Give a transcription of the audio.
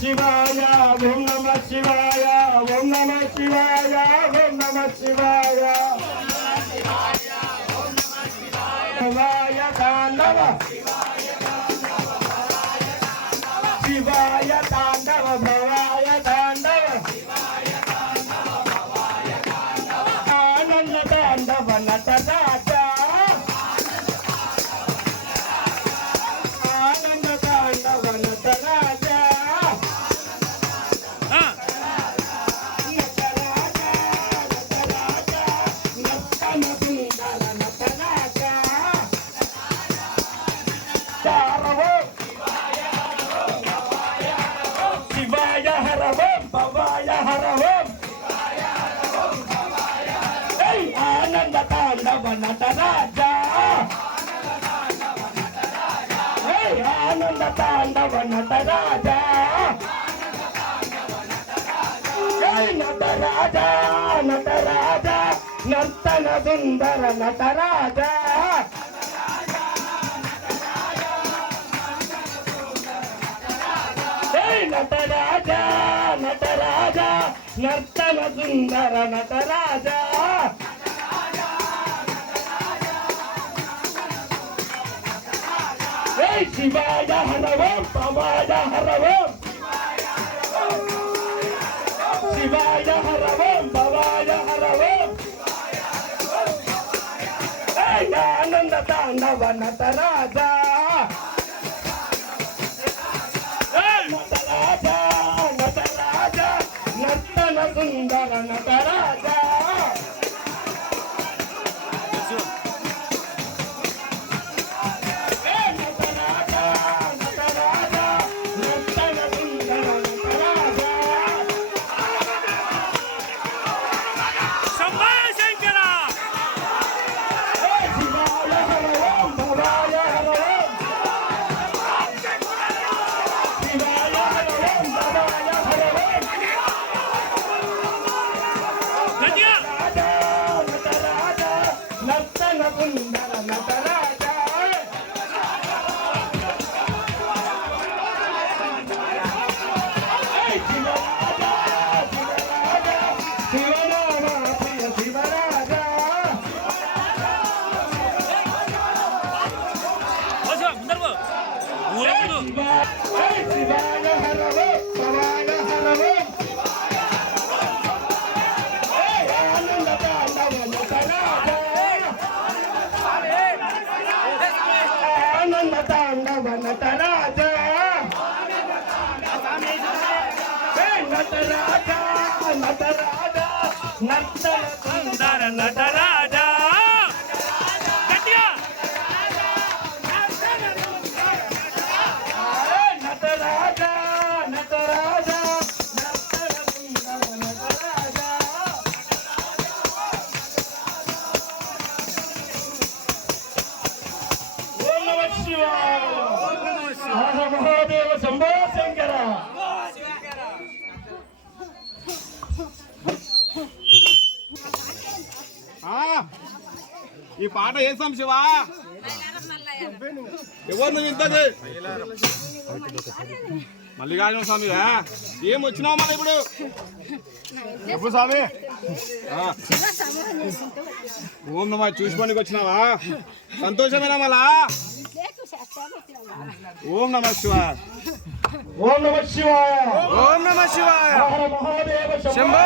శివాయ ఓం నమ శివాయ ఓం నమ శివాయ ఓం నమ శివాయ. శివాయ తాండవ శివాయ ఆనంద తాండవ నటరాజ. జై ఆనంద తాండవ నటరాజ. జై నటరాజ నటరాజ నర్తన సుందర నటరాజ. జై నటరాజ నటరాజ నర్తన సుందర నటరాజ. జై శివాయ హరవం పవాయ హరవం. శివాయ హరవం పవాయ హరవం. ఆనంద తాండవ నటరాజ. నర్తన సుందర నటరాజా నటరాజా నటరాజ నటరాజా నటరాజ. ఈ పాట వేసాం శివా? ఎవరు నువ్వు ఇంతది మల్లికార్జున స్వామి ఏం వచ్చినావు మళ్ళీ ఇప్పుడు? ఎప్పుడు స్వామి. ఓం నమ చూసుకోనికి వచ్చినావా? సంతోషమేనా మళ్ళా? ఓం నమ శివ ఓం నమ శివాయ. ఓం నమ శివాయ. మహాదేవ శంభో.